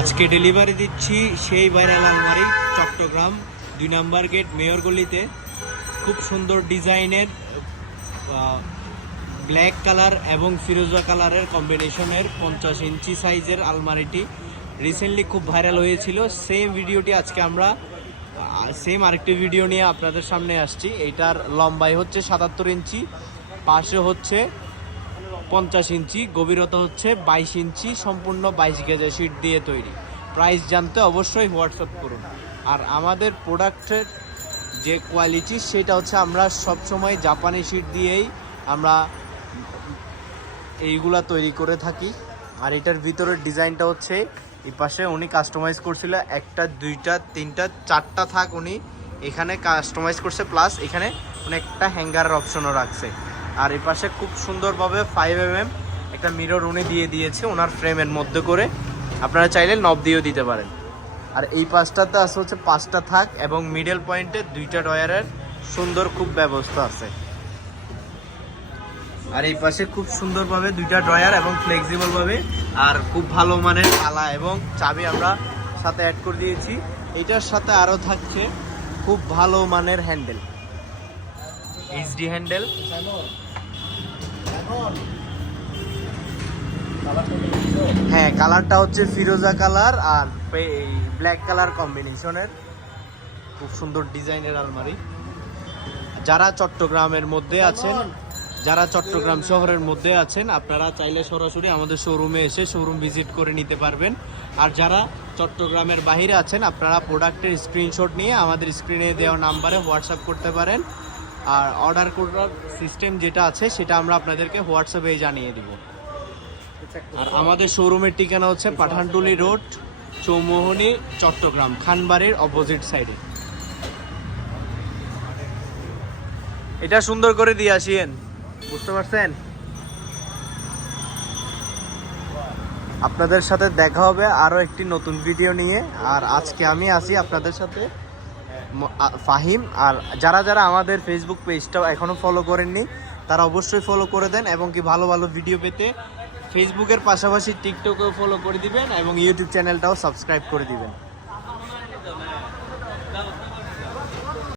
আজকে ডেলিভারি দিচ্ছি সেই ভাইরাল আলমারি চট্টগ্রাম 2 নম্বর গেট মেয়র গলিতে। খুব সুন্দর ডিজাইনের ব্ল্যাক কালার এবং ফিরোজা কালারের কম্বিনেশনের 50 ইঞ্চি সাইজের আলমারিটি রিসেন্টলি খুব ভাইরাল হয়েছিল। সেম ভিডিওটি আজকে আমরা আরেকটি ভিডিও নিয়ে আপনাদের সামনে আসছি। এইটার লম্বাই হচ্ছে 77 ইঞ্চি, পাশে হচ্ছে 50 ইঞ্চি, গভীরতা হচ্ছে 22 ইঞ্চি, সম্পূর্ণ 22 গেজের শীট দিয়ে তৈরি। প্রাইস জানতে অবশ্যই হোয়াটসঅ্যাপ করুন। আর আমাদের প্রোডাক্টের যে কোয়ালিটি সেটা হচ্ছে আমরা সবসময় জাপানি শীট দিয়েই আমরা এইগুলা তৈরি করে থাকি। আর এটার ভিতরের ডিজাইনটা হচ্ছে এই পাশে উনি কাস্টমাইজ করছিল, 1টা 2টা 3টা 4টা থাক উনি এখানে কাস্টমাইজ করছে, প্লাস এখানে উনি একটা হ্যাঙ্গারের অপশনও রাখছে। আর এই পাশে খুব সুন্দরভাবে 5mm একটা মিরর উনি দিয়ে দিয়েছে ওনার ফ্রেমের মধ্যে করে, আপনারা চাইলে নব দিয়েও দিতে পারেন। আর এই পাশটাতে আছে হচ্ছে 5টা থাক এবং মিডল পয়েন্টে 2টা ডয়ারের সুন্দর খুব ব্যবস্থা আছে। আর এই পাশে খুব সুন্দরভাবে 2টা ড্রয়ার এবং ফ্লেক্সিবলভাবে আর খুব ভালো মানের তালা এবং চাবি আমরা সাথে অ্যাড করে দিয়েছি। এটার সাথে আরও থাকছে খুব ভালো মানের হ্যান্ডেল, এইচডি হ্যান্ডেল। হ্যাঁ, কালারটা হচ্ছে ফিরোজা কালার আর ব্ল্যাক কালার কম্বিনেশনের খুব সুন্দর ডিজাইনের আলমারি। যারা চট্টগ্রামের মধ্যে আছেন, যারা চট্টগ্রাম শহরের মধ্যে আছেন, আপনারা চাইলে সরাসরি আমাদের শোরুমে এসে শোরুম ভিজিট করে নিতে পারবেন। আর যারা চট্টগ্রামের বাইরে আছেন, আপনারা প্রোডাক্টের স্ক্রিনশট নিয়ে আমাদের স্ক্রিনে দেওয়া নাম্বারে হোয়াটসঅ্যাপ করতে পারেন। আর অর্ডার করার সিস্টেম যেটা আছে সেটা আমরা আপনাদেরকে হোয়াটসঅ্যাপে জানিয়ে দিব। আর আমাদের শোরুমের ঠিকানা হচ্ছে পাঠানটুলি রোড, চৌমোহনী, চট্টগ্রাম, খানবাড়ির অপোজিট সাইডে। এটা সুন্দর করে দিয়ে আসিয়েন, বুঝতে পারছেন? আপনাদের সাথে দেখা হবে আরও একটি নতুন ভিডিও নিয়ে। আর আজকে আমি আছি আপনাদের সাথে ফাহিম। আর যারা যারা আমাদের ফেসবুক পেজটাও এখনও ফলো করেননি তারা অবশ্যই ফলো করে দেন, এবং কি ভালো ভালো ভিডিও পেতে ফেসবুকের পাশাপাশি টিকটকেও ফলো করে দিবেন এবং ইউটিউব চ্যানেলটাও সাবস্ক্রাইব করে দিবেন।